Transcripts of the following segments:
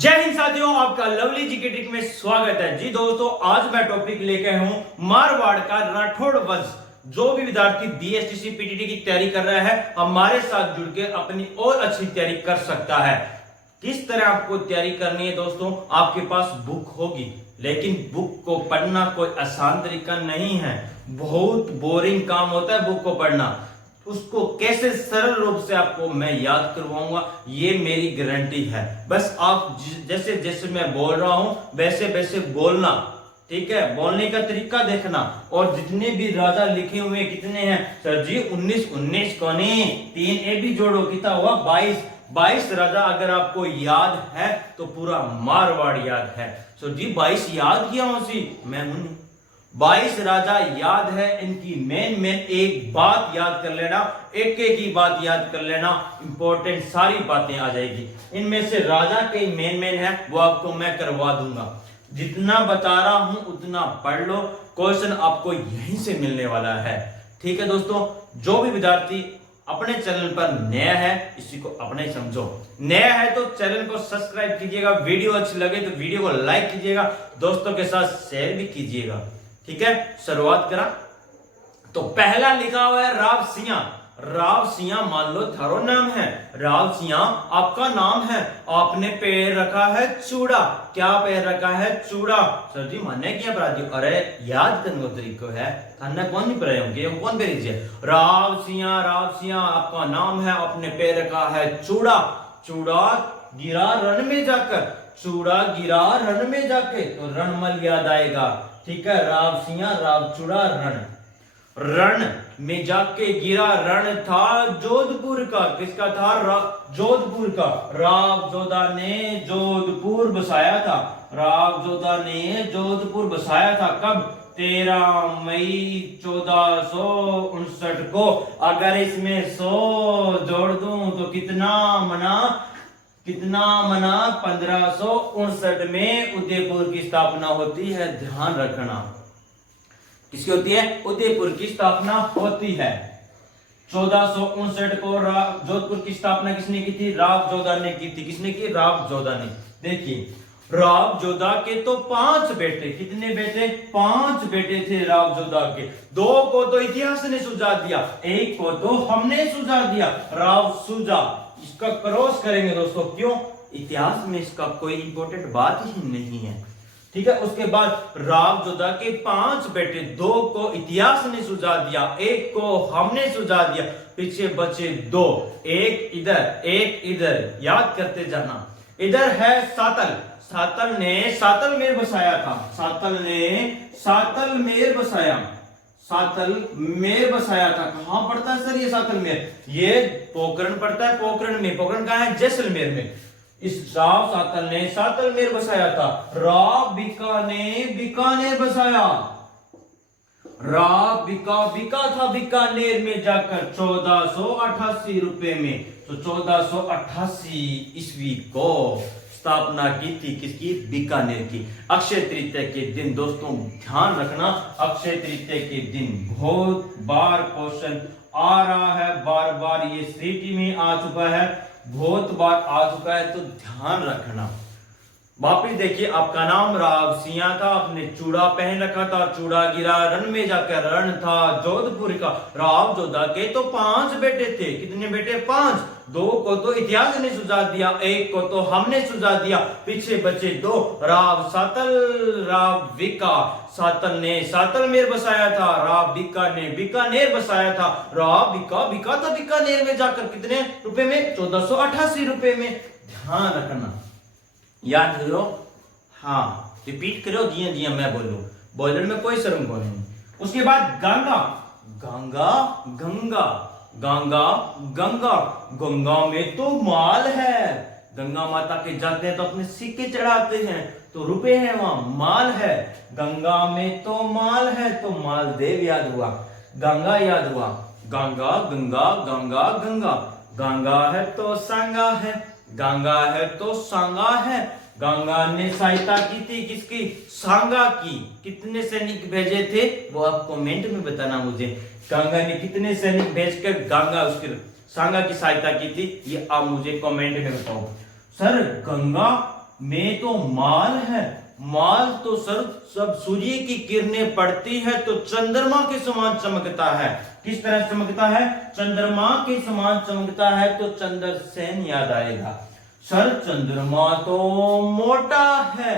जय हिंद साथियों, आपका लवली जी के ट्रिक में स्वागत है। जी दोस्तों, आज मैं टॉपिक लेकर हूं मारवाड़ का राठौड़ वंश। जो भी विद्यार्थी बीएसटीसी पीटीटी की तैयारी कर रहा है, हमारे साथ जुड़ के अपनी और अच्छी तैयारी कर सकता है। किस तरह आपको तैयारी करनी है दोस्तों? आपके पास बुक होगी, लेकिन बुक को पढ़ना कोई आसान तरीका नहीं है। बहुत बोरिंग काम होता है बुक को पढ़ना। उसको कैसे सरल रूप से आपको मैं याद करवाऊंगा, ये मेरी गारंटी है। बस आप जैसे जैसे मैं बोल रहा हूं वैसे वैसे बोलना, ठीक है? बोलने का तरीका देखना। और जितने भी राजा लिखे हुए कितने हैं सर जी? 19 को नहीं, 3 ए भी जोड़ो, कितना हुआ? 22 राजा अगर आपको याद है तो पूरा मारवाड़ याद है। सर जी 22 याद किया उसी मैं हूं। 22 राजा याद है, इनकी मेन एक बात याद कर लेना, एक ही बात याद कर लेना, इंपॉर्टेंट सारी बातें आ जाएगी। इनमें से राजा के मेन है वो आपको मैं करवा दूंगा। जितना बता रहा हूं उतना पढ़ लो, क्वेश्चन आपको यहीं से मिलने वाला है। ठीक है दोस्तों, जो भी विद्यार्थी अपने चैनल पर नया है इसी को अपने ही समझो। नया है तो चैनल को सब्सक्राइब कीजिएगा, वीडियो अच्छी लगे तो वीडियो को लाइक कीजिएगा, दोस्तों के साथ शेयर भी कीजिएगा। ठीक है, शुरुआत करा तो पहला लिखा हुआ है राव सिंह। राव सिंह मान लो थारो नाम है, राव सिंह आपका नाम है। आपने पैर रखा है चूड़ा। क्या पैर रखा है? चूड़ा। सर जी माने क्या अपराधी? अरे याद करने का तरीका है, खाना कौन नहीं पढ़े होंगे, कौन पे लीजिए? राव सिंह आपका नाम है, आपने पैर रखा है चूड़ा। चूड़ा गिरा रण में जाकर, चूड़ा गिरा रण में जाके तो रणमल याद आएगा। ठीक है, राव सिंह राव चूड़ा रण में जाके गिरा। रण था जोधपुर का। किसका था? जोधपुर का। राव जोधा ने जोधपुर बसाया था। राव जोधा ने जोधपुर बसाया था। कब? 13 मई 1459 को। अगर इसमें 100 जोड़ दूं तो कितना मना? 1559 में उदयपुर की स्थापना होती है। ध्यान रखना, किसकी होती है? उदयपुर की स्थापना होती है। 1459 को जोधपुर की स्थापना किसने की थी? राव जोधा ने की थी। किसने की? राव जोधा ने। देखिए, राव जोधा के तो 5 बेटे। कितने बेटे? 5 बेटे थे राव जोधा के। 2 को तो इतिहास ने सुझा दिया, 1 को तो हमने सुझा दिया। राव सुझा, इसका क्रॉस करेंगे दोस्तों। क्यों? इतिहास में इसका कोई इंपॉर्टेंट बात ही नहीं है। ठीक है, उसके बाद राव जोधा के 5 बेटे, 2 को इतिहास ने सुझा दिया, 1 को हमने सुझा दिया, पीछे बचे 2, एक इधर एक इधर, याद करते जाना। इधर है सातल। सातल ने सातलमेर बसाया था। सातल ने सातलमेर बसाया। सातलमेर बसाया था। कहां पड़ता है सर ये सातलमेर? ये पोखरण पड़ता है। पोखरण में, पोखरण कहां है? जैसलमेर में। इस राव सातल ने सातलमेर बसाया था। राव बिका ने बीकानेर बसाया। राव बिका था बीकानेर में जाकर 1488 रुपए में। तो 1488 ईस्वी को स्थापना की थी किसकी? बीकानेर की। अक्षय तृतीया के दिन दोस्तों ध्यान रखना, अक्षय तृतीया के दिन बहुत बार क्वेश्चन आ रहा है, बार बार ये सीटी में आ चुका है, बहुत बार आ चुका है, तो ध्यान रखना। वापिस देखिए, आपका नाम राव सिंह था, आपने चूड़ा पहन रखा था, चूड़ा गिरा रण में जाकर। रण था जोधपुर का। राव जोधा के तो 5 बेटे थे। कितने बेटे? 5। 2 को तो इतिहास ने सुझा दिया, 1 को तो हमने सुझा दिया, पीछे बचे 2। राव सातल राव बिका। सातल ने सातलमेर बसाया था, राव बिका ने बीकानेर बसाया था। राव बिका था बीकानेर में जाकर कितने रुपए में? 1488 रुपए में। ध्यान रखना, याद करो, हाँ रिपीट करो, जिया जिया मैं बोलूं, बोलने में कोई शर्म को नहीं। उसके बाद गंगा। गंगा गंगा गंगा गंगा गंगा में तो माल है। गंगा माता के जाते हैं तो अपने सिक्के चढ़ाते हैं, तो रुपए हैं वहां, माल है। गंगा में तो माल है, तो मालदेव याद हुआ, गंगा याद हुआ। गंगा गंगा गंगा गंगा, गंगा है तो सांगा है, गंगा है तो सांगा है। गंगा ने सहायता की थी किसकी? सांगा की। कितने सैनिक भेजे थे वो आप कमेंट में बताना मुझे। गंगा ने कितने सैनिक भेजकर गंगा उसकी सांगा की सहायता की थी, ये आप मुझे कमेंट में बताओ। सर गंगा में तो माल है। माल तो सर सब सूर्य की किरणें पड़ती है तो चंद्रमा के समान चमकता है। किस तरह चमकता है? चंद्रमा के समान चमकता है तो चंद्रसेन याद आएगा। सर चंद्रमा तो मोटा है,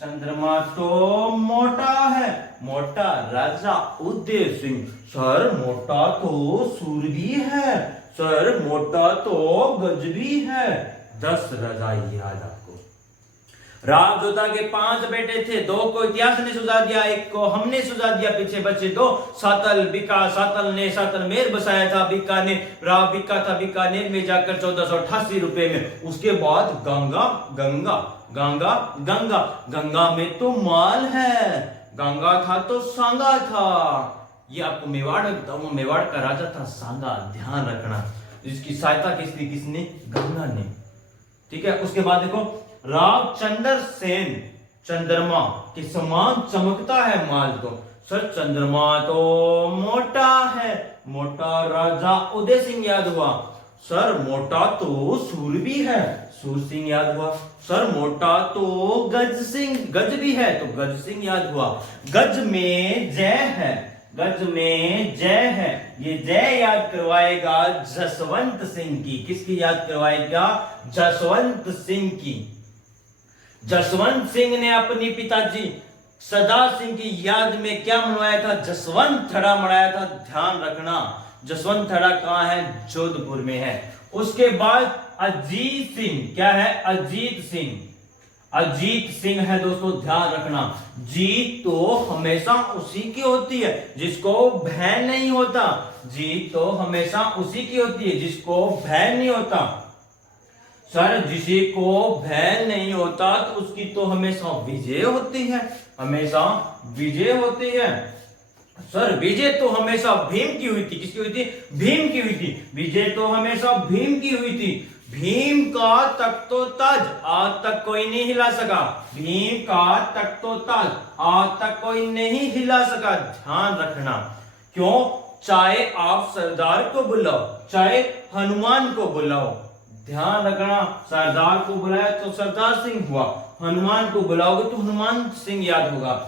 चंद्रमा तो मोटा है, मोटा राजा उदय सिंह। सर मोटा तो सूरबी है, सर मोटा तो गजबी है। 10 राजा याद आपको। राव जोधा के 5 बेटे थे, 2 को इतिहास ने सुझा दिया, 1 को हमने सुझा दिया, पीछे बचे 2। सातल बिका, सातल ने सातलमेर बसाया था, बिका ने राव बिका था, बीकानेर में जाकर 1488 रुपए में। उसके बाद गंगा गंगा गंगा गंगा गंगा में तो माल है, गंगा था तो सांगा था। ये आपको मेवाड़ में बताऊं, मेवाड़ का राजा था सांगा, ध्यान रखना। इसकी सहायता किसने? गंगा ने। ठीक है। उसके बाद देखो राव चंद्रसेन, चंद्रमा के समान चमकता है माल तो। सर चंद्रमा तो मोटा है, मोटा राजा उदय सिंह याद हुआ। सर मोटा तो सूरबी है, सूर सिंह याद हुआ। सर मोटा तो गज सिंह, गज भी है तो गज सिंह याद हुआ। गज में जय है, गज में जय है, ये जय याद करवाएगा जसवंत सिंह की। किसकी याद करवाएगा? जसवंत सिंह की। जसवंत सिंह ने अपनी पिताजी सदा सिंह की याद में क्या मनवाया था? जसवंत थड़ा मनाया था। ध्यान रखना, जसवंत थड़ा कहां है? जोधपुर में है। उसके बाद अजीत सिंह, क्या है? अजीत सिंह, अजीत सिंह है दोस्तों, ध्यान रखना। जीत तो हमेशा उसी की होती है जिसको भय नहीं होता। जीत तो हमेशा उसी की होती है जिसको भय नहीं होता। सर जिसे को भय नहीं होता तो उसकी तो हमेशा विजय होती है, हमेशा विजय होती है। सर विजय तो हमेशा भीम की हुई थी। किसकी हुई थी? भीम की हुई थी। विजय तो हमेशा भीम की हुई थी। भीम का तख्तो ताज आज तक कोई नहीं हिला सका। भीम का तख्तो ताज आज तक कोई नहीं हिला सका। ध्यान रखना। क्यों? चाहे आप सरदार को बुलाओ, चाहे हनुमान को बुलाओ, ध्यान रखना। सरदार को बुलाया तो सरदार सिंह हुआ, हनुमान को बुलाओगे तो हनुमान सिंह याद होगा।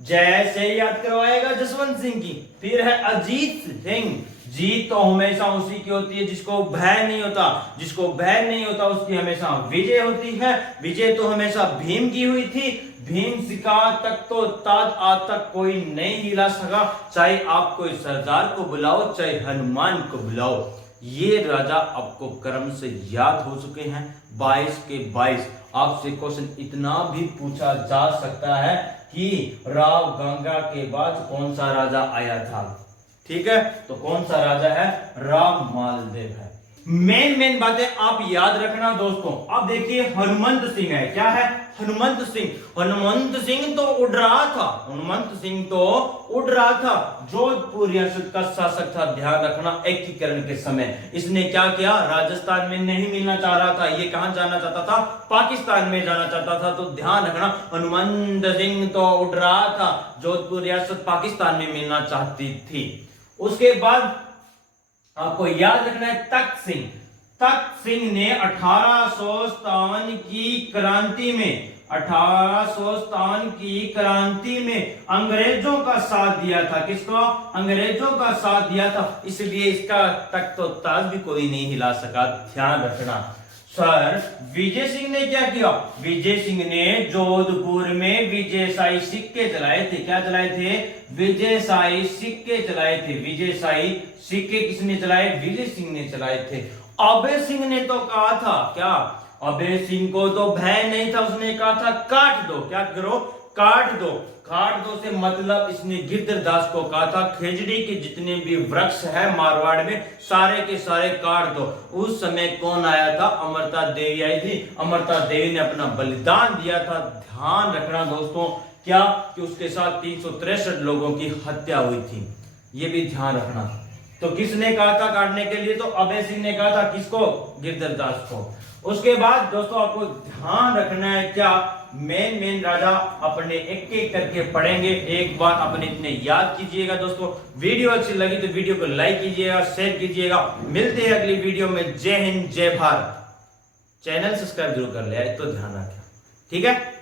जय से याद करवाएगा जसवंत सिंह की। फिर है अजीत सिंह। जीत तो हमेशा उसी की होती है जिसको भय नहीं होता, जिसको भय नहीं होता उसकी हमेशा विजय होती है। विजय तो हमेशा भीम की हुई थी। भीम सिका तक तो ताज आज तक कोई नहीं हिला सका। चाहे आप कोई सरदार को बुलाओ, चाहे हनुमान को बुलाओ। ये राजा आपको क्रम से याद हो चुके हैं। 22 के 22। आपसे क्वेश्चन इतना भी पूछा जा सकता है कि राव गंगा के बाद कौन सा राजा आया था। ठीक है, तो कौन सा राजा है? राव मालदेव है। मेन बातें आप याद रखना दोस्तों। अब देखिए हनुमंत सिंह है। क्या है? हनुमंत सिंह। हनुमंत सिंह तो उड़ रहा था, हनुमंत सिंह तो उड़ रहा था। जोधपुर रियासत का शासक था। ध्यान रखना, एकीकरण के समय इसने क्या किया? राजस्थान में नहीं मिलना चाह रहा था। ये कहां जाना चाहता था? पाकिस्तान में जाना चाहता था। तो ध्यान रखना, हनुमंत सिंह तो उड़ रहा था। जोधपुर रियासत पाकिस्तान में मिलना चाहती थी। उसके बाद आपको याद रखना है तख्त सिंह। तख्त सिंह ने 1857 की क्रांति में, 1857 की क्रांति में अंग्रेजों का साथ दिया था। किसको? अंग्रेजों का साथ दिया था। इसलिए इसका तख्त तो ताज भी कोई नहीं हिला सका। ध्यान रखना। सर विजय सिंह ने क्या किया? विजय सिंह ने जोधपुर में विजयशाही सिक्के चलाए थे। क्या चलाए थे? विजयशाही सिक्के चलाए थे। विजयशाही सिक्के किसने चलाए? विजय सिंह ने चलाए थे। अभय सिंह ने तो कहा था, क्या? अभय सिंह को तो भय नहीं था, उसने कहा था काट दो। क्या करो? काट दो। काट दो से मतलब इसने गिरधरदास को कहा था खेजड़ी के जितने भी वृक्ष है मारवाड़ में सारे के सारे काट दो। उस समय कौन आया था? अमृता देवी आई थी। अमृता देवी ने अपना बलिदान दिया था। ध्यान रखना दोस्तों, क्या कि उसके साथ 363 लोगों की हत्या हुई थी। ये भी ध्यान रखना। तो किसने कहा था काटने के लिए? तो अभय सिंह ने कहा था। किसको? गिरधरदास को। उसके बाद दोस्तों आपको ध्यान रखना है, क्या मेन राजा अपने एक एक करके पढ़ेंगे। एक बार अपने इतने याद कीजिएगा दोस्तों। वीडियो अच्छी लगी तो वीडियो को लाइक कीजिएगा, शेयर कीजिएगा। मिलते हैं अगली वीडियो में। जय हिंद, जय भारत। चैनल सब्सक्राइब जरूर कर लिया तो ध्यान रखें। ठीक है।